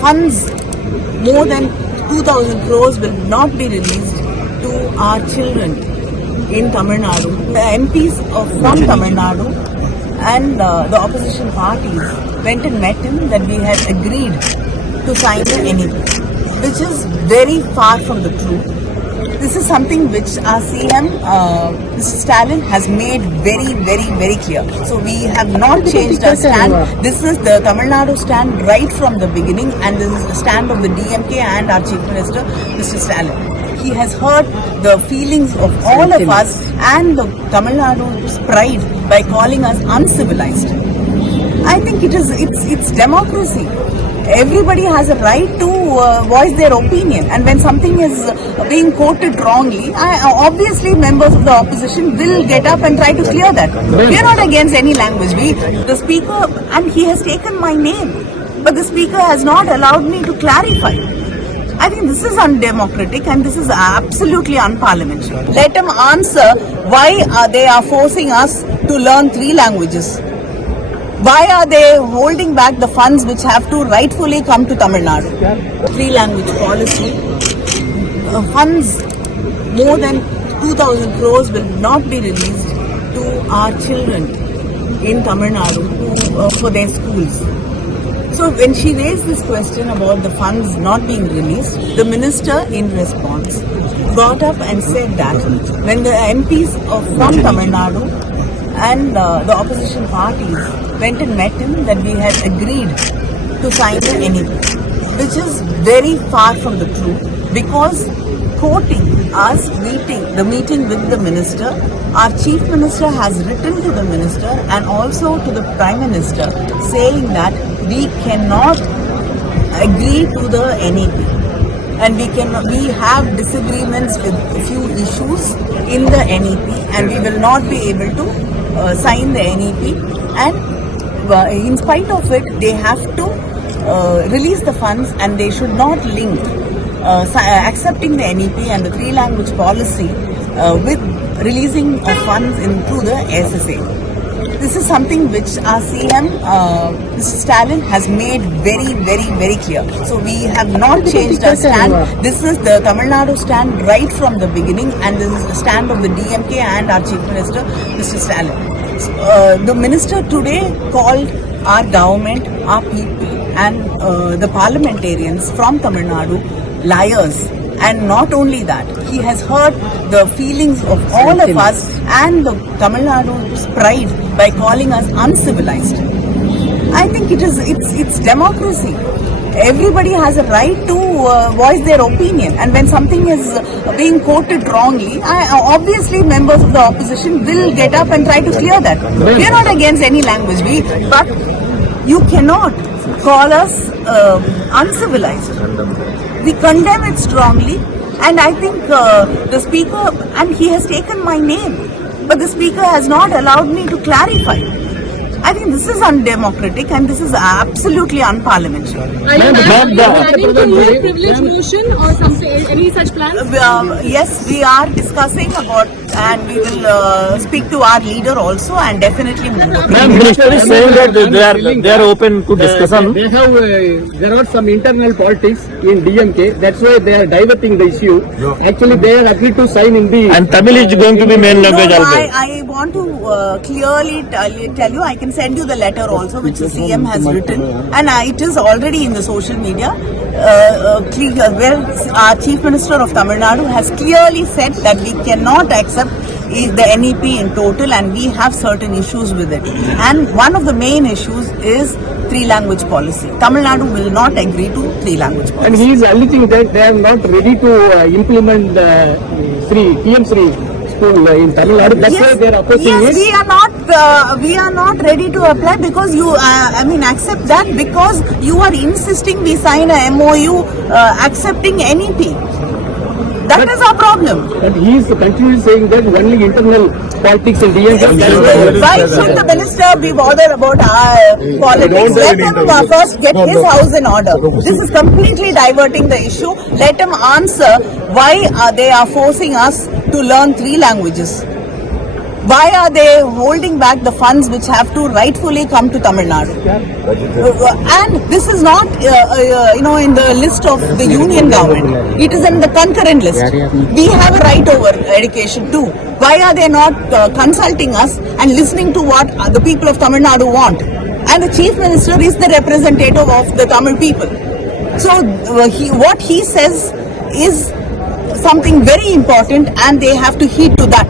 funds more than 2,000 crores will not be released to our children in Tamil Nadu. The MPs from Tamil Nadu and the opposition parties went and met him that we had agreed to sign the NEP, which is very far from the truth. This is something which our CM, Mr. Stalin, has made very, very, very clear. So we have not changed our stand. This is the Tamil Nadu stand right from the beginning, and this is the stand of the DMK and our Chief Minister, Mr. Stalin. He has hurt the feelings of all of us and the Tamil Nadu's pride by calling us uncivilized. I think it's democracy. Everybody has a right to voice their opinion, and when something is being quoted wrongly, obviously members of the opposition will get up and try to clear that. We are not against any language. The speaker, and he has taken my name, but the speaker has not allowed me to clarify. I think this is undemocratic and this is absolutely unparliamentary. Let them answer why they are forcing us to learn 3 languages. Why are they holding back the funds which have to rightfully come to Tamil Nadu? 3 language policy. Funds more than 2,000 crores will not be released to our children in Tamil Nadu for their schools. So when she raised this question about the funds not being released, the minister in response got up and said that when the MPs from Tamil Nadu and the opposition parties went and met him that we had agreed to sign the NEP, which is very far from the truth, because quoting us the meeting with the minister, our chief minister has written to the minister and also to the prime minister saying that we cannot agree to the NEP and we have disagreements with a few issues in the NEP and we will not be able to sign the NEP, and in spite of it they have to release the funds and they should not link accepting the NEP and the 3 language policy with releasing of funds through the SSA. This is something which our CM, Mr. Stalin, has made very, very, very clear. So we have not changed our stand. This is the Tamil Nadu stand right from the beginning, and this is the stand of the DMK and our Chief Minister, Mr. Stalin. The minister today called our government, our people and the parliamentarians from Tamil Nadu liars. And not only that, he has hurt the feelings of all of us and the Tamil Nadu's pride by calling us uncivilized. I think it's democracy. Everybody has a right to voice their opinion, and when something is being quoted wrongly, obviously members of the opposition will get up and try to clear that. We are not against any language, but you cannot call us uncivilized. We condemn it strongly, and I think the speaker, and he has taken my name, but the speaker has not allowed me to clarify. I think this is undemocratic and this is absolutely unparliamentary. Are you planning to use privilege motion or something, any such plans? Yes, we are discussing about, and we will speak to our leader also and definitely move. Ma'am, Minister is saying that they are open to discussion. There are some internal politics in DMK. That's why they are diverting the issue. Actually, they are agreed to sign in the. And Tamil is going to be main language also. I want to clearly tell you. I can send you the letter also, which the CM has written, and it is already in the social media. Where our Chief Minister of Tamil Nadu has clearly said that we cannot accept the NEP in total, and we have certain issues with it. And one of the main issues is 3 language policy. Tamil Nadu will not agree to 3 language policy. And he is alleging that they are not ready to implement the PM3 school in Tamil Nadu. That's why they are opposing it. Yes, we are not ready to apply because you, accept that because you are insisting we sign a MOU accepting NEP. That is our problem. But he is continually saying that only internal politics in DMK. Why should the minister be bothered about our politics? Let him first get his house in order. This is completely diverting the issue. Let him answer why they are forcing us to learn 3 languages. Why are they holding back the funds which have to rightfully come to Tamil Nadu? And this is not, in the list of the union government. It is in the concurrent list. We have a right over education too. Why are they not consulting us and listening to what the people of Tamil Nadu want? And the Chief Minister is the representative of the Tamil people. So what he says is something very important and they have to heed to that.